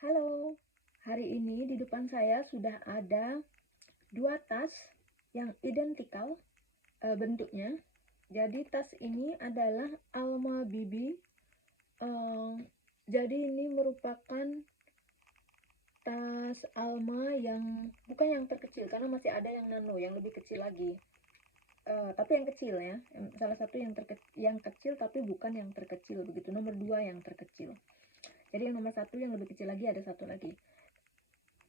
Halo, hari ini di depan saya sudah ada dua tas yang identikal bentuknya. Jadi tas ini adalah Alma Bibi. Jadi ini merupakan tas Alma yang bukan yang terkecil, karena masih ada yang nano, yang lebih kecil lagi. Tapi yang kecil ya, salah satu yang kecil tapi bukan yang terkecil begitu. Nomor 2 yang terkecil. Jadi yang nomor 1 yang lebih kecil lagi, ada satu lagi.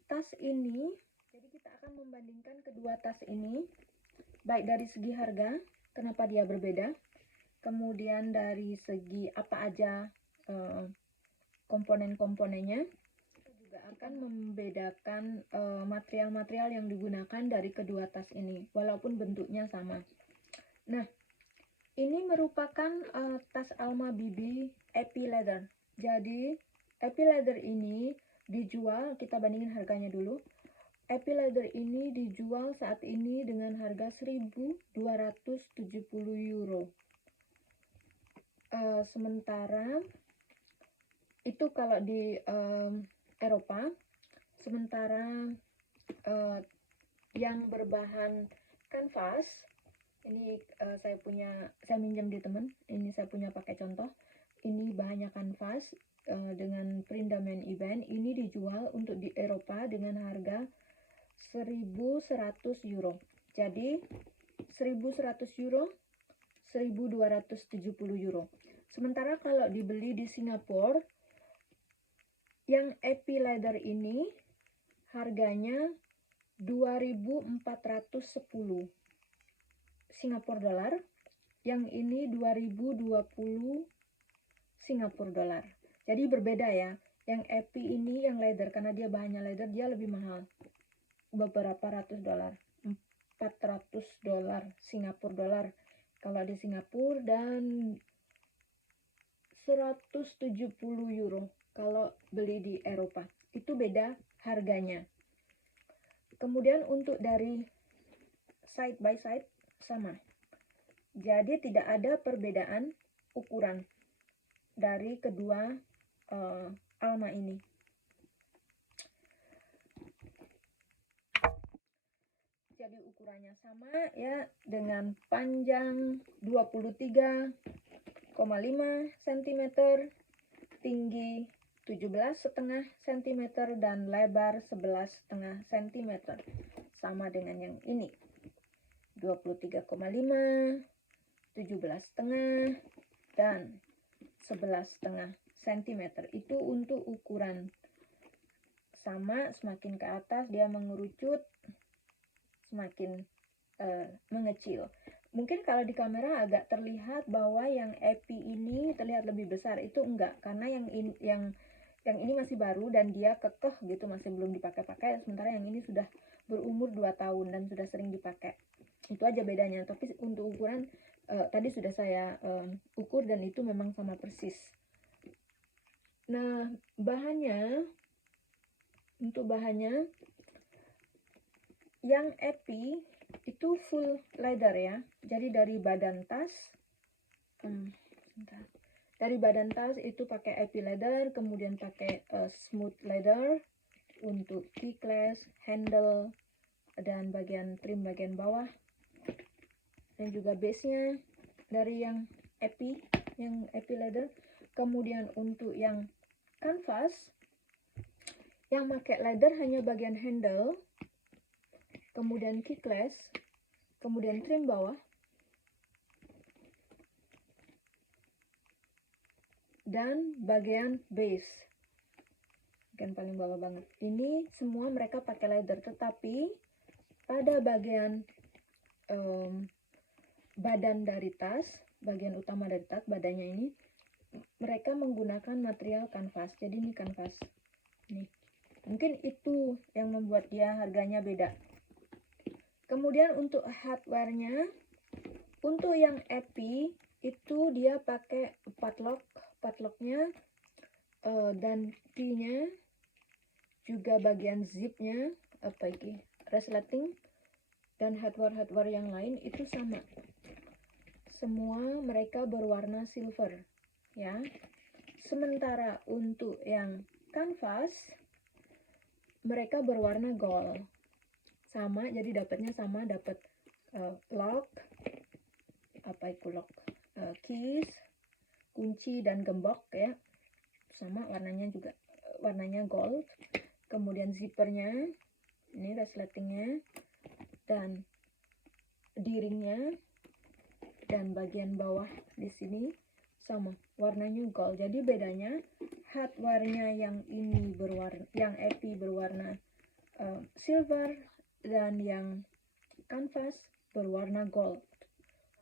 Tas ini, jadi kita akan membandingkan kedua tas ini, baik dari segi harga, kenapa dia berbeda, kemudian dari segi apa aja komponen-komponennya. Kita juga akan membedakan material-material yang digunakan dari kedua tas ini, walaupun bentuknya sama. Nah, ini merupakan tas Alma Bibi Epi Leather. Jadi Epi Leather ini dijual, kita bandingin harganya dulu. Epi Leather ini dijual saat ini dengan harga 1.270 euro. Sementara itu kalau di Eropa. Sementara yang berbahan kanvas ini saya minjam di teman. Ini saya punya pakai contoh. Ini bahannya kanvas dengan print Damian Ebene. Ini dijual untuk di Eropa dengan harga 1.100 euro. Jadi 1.100 euro, 1.270 euro. Sementara kalau dibeli di Singapura, yang Epi Leather ini harganya 2.410 Singapura dolar. Yang ini 2020 Singapura dolar. Jadi berbeda ya. Yang Epi ini yang leather, karena dia bahannya leather, dia lebih mahal. Beberapa ratus dolar. 400 dolar Singapura dolar kalau di Singapura, dan 170 euro kalau beli di Eropa. Itu beda harganya. Kemudian untuk dari side by side sama. Jadi tidak ada perbedaan ukuran dari kedua Alma ini. Jadi ukurannya sama ya, dengan panjang 23,5 cm, tinggi 17,5 cm, dan lebar 11,5 cm. Sama dengan yang ini. 23,5, 17,5, dan 11,5 cm. Itu untuk ukuran. Sama, semakin ke atas dia mengerucut, semakin mengecil. Mungkin kalau di kamera agak terlihat bahwa yang Epi ini terlihat lebih besar. Itu enggak, karena yang ini masih baru dan dia kekeh gitu, masih belum dipakai-pakai. Sementara yang ini sudah berumur 2 tahun dan sudah sering dipakai. Itu aja bedanya. Tapi untuk ukuran tadi sudah saya ukur dan itu memang sama persis. Nah, untuk bahannya yang Epi itu full leather ya. Jadi dari badan tas itu pakai Epi leather, kemudian pakai smooth leather untuk keyclasp, handle, dan bagian trim bagian bawah, dan juga base-nya dari yang Epi leather. Kemudian untuk yang kanvas, yang pakai leather hanya bagian handle, kemudian keyclasp, kemudian trim bawah, dan bagian base, bagian paling bawah banget. Ini semua mereka pakai leather, tetapi pada bagian badan dari tas, bagian utama dari tas, badannya ini, mereka menggunakan material kanvas. Jadi ini kanvas. Nih. Mungkin itu yang membuat dia harganya beda. Kemudian untuk hardware-nya, untuk yang Epi itu dia pakai padlock-nya dan key-nya, juga bagian zip-nya, resleting, dan hardware yang lain itu sama. Semua mereka berwarna silver ya. Sementara untuk yang kanvas mereka berwarna gold sama, jadi dapatnya sama, dapat lock, apa itu lock, keys, kunci dan gembok ya, sama warnanya juga warnanya gold. Kemudian zippernya ini, resletingnya, dan D-ringnya, dan bagian bawah di sini sama warnanya gold. Jadi bedanya hardware-nya yang ini berwarna, yang epi berwarna silver, dan yang kanvas berwarna gold.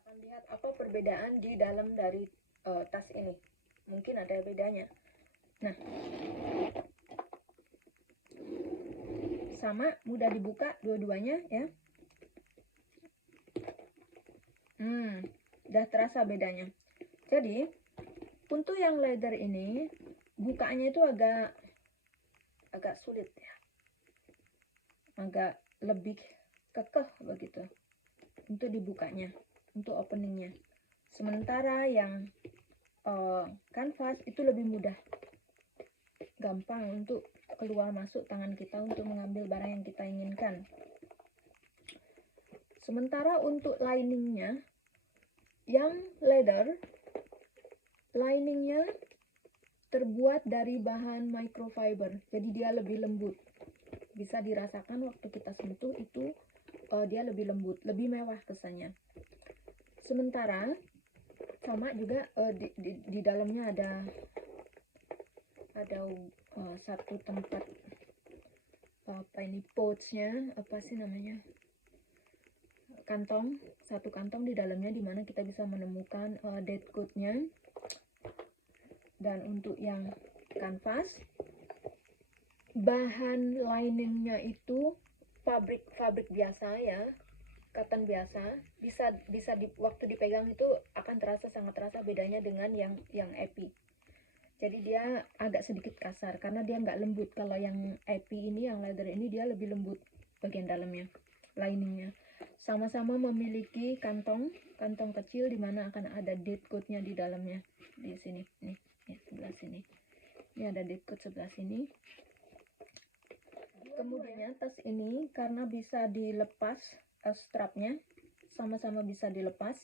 Akan lihat apa perbedaan di dalam dari tas ini. Mungkin ada bedanya. Nah, sama, mudah dibuka dua-duanya ya. Udah terasa bedanya. Jadi untuk yang leather ini bukanya itu agak sulit ya, agak lebih kekeh begitu untuk dibukanya, untuk openingnya. Sementara yang kanvas itu lebih mudah, gampang untuk keluar masuk tangan kita untuk mengambil barang yang kita inginkan. Sementara untuk liningnya, yang leather liningnya terbuat dari bahan microfiber, jadi dia lebih lembut, bisa dirasakan waktu kita sentuh itu dia lebih lembut, lebih mewah kesannya. Sementara sama juga di dalamnya ada satu tempat apa ini, pouchnya, apa sih namanya, kantong, satu kantong di dalamnya, dimana kita bisa menemukan date code-nya. Dan untuk yang kanvas, bahan liningnya itu fabrik biasa ya, cotton biasa. Bisa waktu dipegang itu akan sangat terasa bedanya dengan yang epi. Jadi dia agak sedikit kasar karena dia nggak lembut. Kalau yang epi ini, yang leather ini, dia lebih lembut bagian dalamnya, liningnya. Sama-sama memiliki kantong kecil di mana akan ada date code-nya di dalamnya. Di sini nih, sebelah sini. Ini ada date code sebelah sini. Kemudian tas ini karena bisa dilepas, strapnya sama-sama bisa dilepas,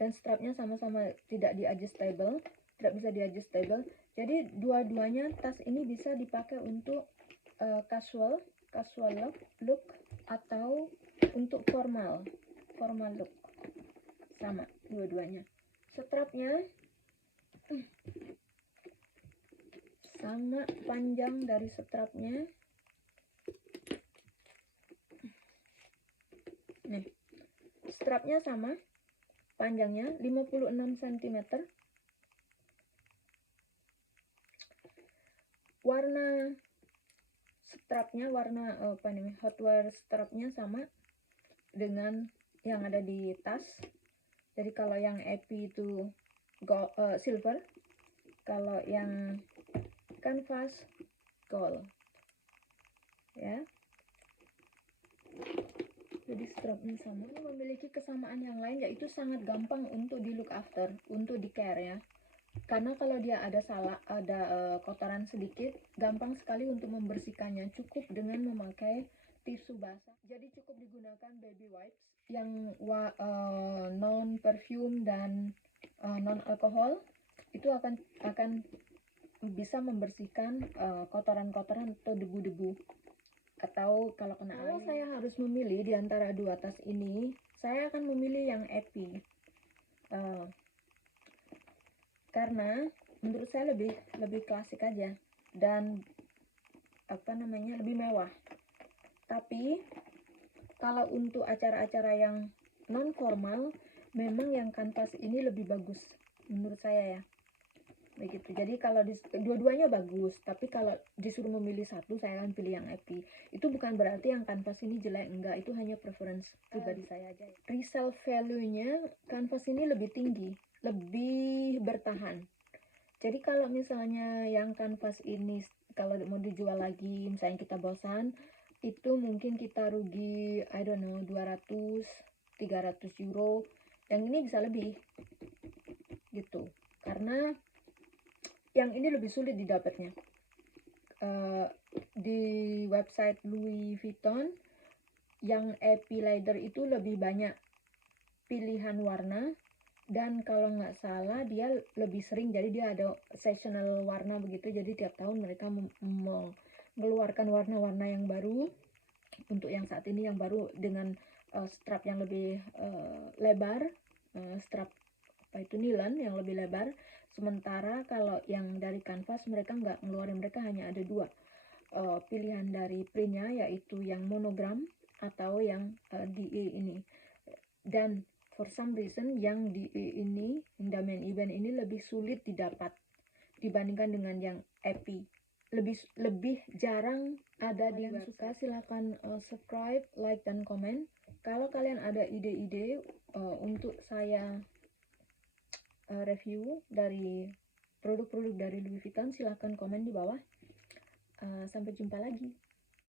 dan strapnya sama-sama tidak bisa di-adjustable. Jadi dua-duanya tas ini bisa dipakai untuk casual look atau untuk formal look, sama dua-duanya. Strapnya sama panjang dari strapnya. Nih, strapnya sama panjangnya 56 cm. Warna strapnya, hardware strapnya sama dengan yang ada di tas. Jadi kalau yang epi itu silver, kalau yang kanvas gold ya. Jadi strapnya sama. Ini memiliki kesamaan yang lain, yaitu sangat gampang untuk di look after, untuk di care ya. Karena kalau dia ada kotoran sedikit, gampang sekali untuk membersihkannya. Cukup dengan memakai tisu basah. Jadi cukup digunakan baby wipes yang non perfume dan non alkohol. Itu akan bisa membersihkan kotoran-kotoran atau debu-debu. Atau kalau kena air. Kalau saya harus memilih di antara dua tas ini, saya akan memilih yang epi. Karena menurut saya lebih klasik aja, dan lebih mewah. Tapi kalau untuk acara-acara yang non formal, memang yang kanvas ini lebih bagus menurut saya ya, begitu. Jadi kalau dua-duanya bagus, tapi kalau disuruh memilih satu, saya akan pilih yang epi. Itu bukan berarti yang kanvas ini jelek, enggak, itu hanya preference pribadi saya aja. Resale value-nya kanvas ini lebih tinggi, lebih bertahan. Jadi kalau misalnya yang kanvas ini kalau mau dijual lagi, misalnya kita bosan, itu mungkin kita rugi 200 300 euro. Yang ini bisa lebih gitu, karena yang ini lebih sulit didapatnya. di website Louis Vuitton yang AP leather itu lebih banyak pilihan warna, dan kalau nggak salah dia lebih sering, jadi dia ada seasonal warna begitu, jadi tiap tahun mereka mengeluarkan warna-warna yang baru. Untuk yang saat ini yang baru dengan strap yang lebih lebar, strap apa itu nilon yang lebih lebar. Sementara kalau yang dari kanvas mereka nggak ngeluarin, mereka hanya ada dua pilihan dari printnya, yaitu yang monogram atau yang DE ini. Dan for some reason yang DE ini, yang Damian Event ini lebih sulit didapat dibandingkan dengan yang AP. Lebih jarang ada di website. Suka silahkan subscribe, like, dan komen. Kalau kalian ada ide-ide untuk saya review dari produk-produk dari Louis Vuitton, silahkan komen di bawah. Sampai jumpa lagi.